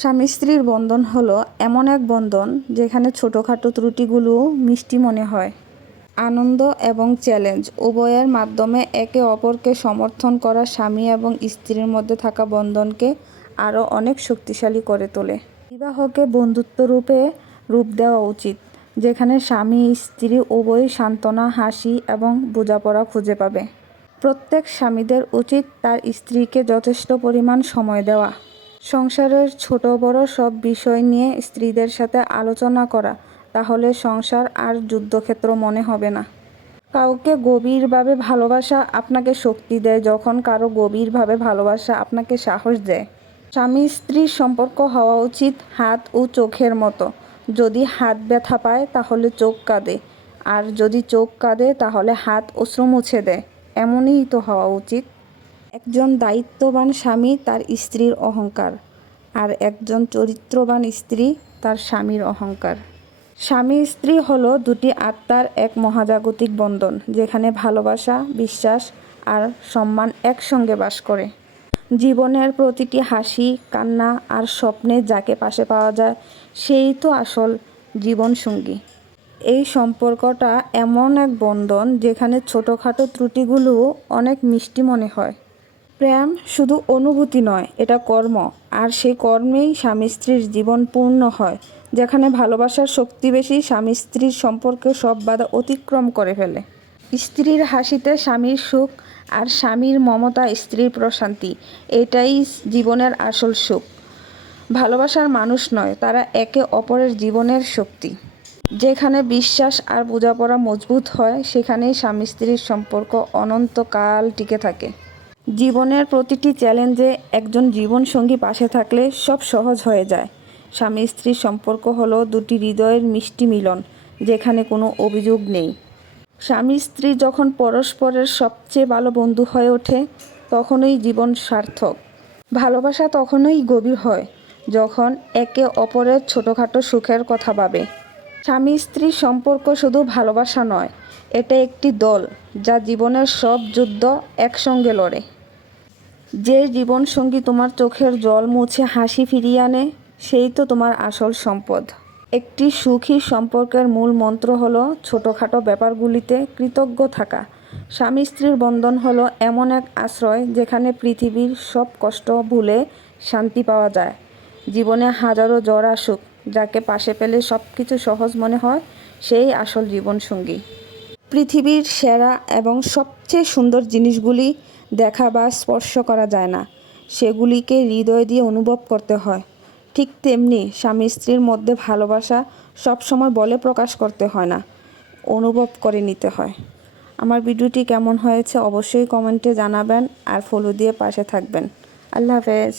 স্বামী স্ত্রীর বন্ধন হলো এমন এক বন্ধন যেখানে ছোটোখাটো ত্রুটিগুলো মিষ্টি মনে হয়। আনন্দ এবং চ্যালেঞ্জ উভয়ের মাধ্যমে একে অপরকে সমর্থন করা স্বামী এবং স্ত্রীর মধ্যে থাকা বন্ধনকে আরও অনেক শক্তিশালী করে তোলে। বিবাহকে বন্ধুত্ব রূপ দেওয়া উচিত, যেখানে স্বামী স্ত্রী উভয়ই সান্ত্বনা, হাসি এবং বোঝাপড়া খুঁজে পাবে। প্রত্যেক স্বামীদের উচিত তার স্ত্রীকে যথেষ্ট পরিমাণ সময় দেওয়া। সংসারের ছোট বড় সব বিষয় নিয়ে স্ত্রীদের সাথে আলোচনা করা, তাহলে সংসার আর যুদ্ধক্ষেত্র মনে হবে না। কাউকে গভীরভাবে ভালোবাসা আপনাকে শক্তি দেয়, যখন কারো গভীরভাবে ভালোবাসা আপনাকে সাহস দেয়। স্বামী স্ত্রীর সম্পর্ক হওয়া উচিত হাত ও চোখের মতো। যদি হাত ব্যথা পায় তাহলে চোখ কাঁদে, আর যদি চোখ কাঁদে তাহলে হাত অশ্রু মুছে দেয়। এমনই তো হওয়া উচিত। একজন দায়িত্ববান স্বামী তার স্ত্রীর অহংকার, আর একজন চরিত্রবান স্ত্রী তার স্বামীর অহংকার। স্বামী স্ত্রী হলো দুটি আত্মার এক মহাজাগতিক বন্ধন, যেখানে ভালোবাসা, বিশ্বাস আর সম্মান একসঙ্গে বাস করে। জীবনের প্রতিটি হাসি, কান্না আর স্বপ্নে যাকে পাশে পাওয়া যায়, সেই তো আসল জীবনসঙ্গী। এই সম্পর্কটা এমন এক বন্ধন যেখানে ছোটোখাটো ত্রুটিগুলোও অনেক মিষ্টি মনে হয়। প্রেম শুধু অনুভূতি নয়, এটা কর্ম, আর সেই কর্মেই স্বামী স্ত্রীর জীবন পূর্ণ হয়। যেখানে ভালোবাসার শক্তি বেশি, স্বামী স্ত্রীর সম্পর্কে সব বাধা অতিক্রম করে ফেলে। স্ত্রীর হাসিতে স্বামীর সুখ, আর স্বামীর মমতা স্ত্রীর প্রশান্তি, এটাই জীবনের আসল সুখ। ভালোবাসার মানুষ নয়, তারা একে অপরের জীবনের শক্তি। যেখানে বিশ্বাস আর বোঝাপড়া মজবুত হয়, সেখানেই স্বামী স্ত্রীর সম্পর্ক অনন্তকাল টিকে থাকে। জীবনের প্রতিটি চ্যালেঞ্জে একজন জীবনসঙ্গী পাশে থাকলে সব সহজ হয়ে যায়। স্বামী স্ত্রীর সম্পর্ক হলো দুটি হৃদয়ের মিষ্টি মিলন, যেখানে কোনো অভিযোগ নেই। স্বামী স্ত্রী যখন পরস্পরের সবচেয়ে ভালো বন্ধু হয়ে ওঠে, তখনই জীবন সার্থক। ভালোবাসা তখনই গভীর হয় যখন একে অপরের ছোটোখাটো সুখের কথা ভাবে। স্বামী স্ত্রীর সম্পর্ক শুধু ভালোবাসা নয়, এটা একটি দল যা জীবনের সব যুদ্ধ একসঙ্গে লড়ে। যে জীবনসঙ্গী তোমার চোখের জল মুছে হাসি ফিরিয়ে আনে, সেই তো তোমার আসল সম্পদ। একটি সুখী সম্পর্কের মূল মন্ত্র হলো ছোটোখাটো ব্যাপারগুলিতে কৃতজ্ঞ থাকা। স্বামী স্ত্রীর বন্ধন হলো এমন এক আশ্রয় যেখানে পৃথিবীর সব কষ্ট ভুলে শান্তি পাওয়া যায়। জীবনে হাজারো ঝড় আসুক, যাকে পাশে পেলে সব কিছু সহজ মনে হয়, সেই আসল জীবনসঙ্গী। পৃথিবীর সেরা এবং সবচেয়ে সুন্দর জিনিসগুলি দেখা বা স্পর্শ করা যায় না, সেগুলিকে হৃদয় দিয়ে অনুভব করতে হয়। ঠিক তেমনি স্বামী স্ত্রীর মধ্যে ভালোবাসা সবসময় বলে প্রকাশ করতে হয় না, অনুভব করে নিতে হয়। আমার ভিডিওটি কেমন হয়েছে অবশ্যই কমেন্টে জানাবেন, আর ফলো দিয়ে পাশে থাকবেন। আল্লাহ হাফেজ।